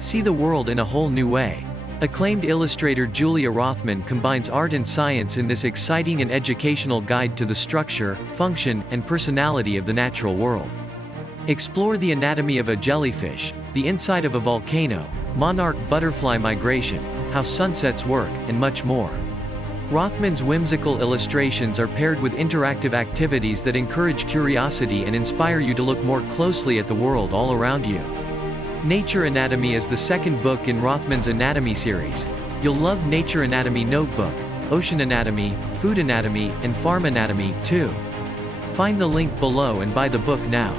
See the world in a whole new way. Acclaimed illustrator Julia Rothman combines art and science in this exciting and educational guide to the structure, function, and personality of the natural world. Explore the anatomy of a jellyfish, the inside of a volcano, monarch butterfly migration, how sunsets work, and much more. Rothman's whimsical illustrations are paired with interactive activities that encourage curiosity and inspire you to look more closely at the world all around you. Nature Anatomy is the second book in Rothman's Anatomy series. You'll love Nature Anatomy Notebook, Ocean Anatomy, Food Anatomy, and Farm Anatomy, too. Find the link below and buy the book now.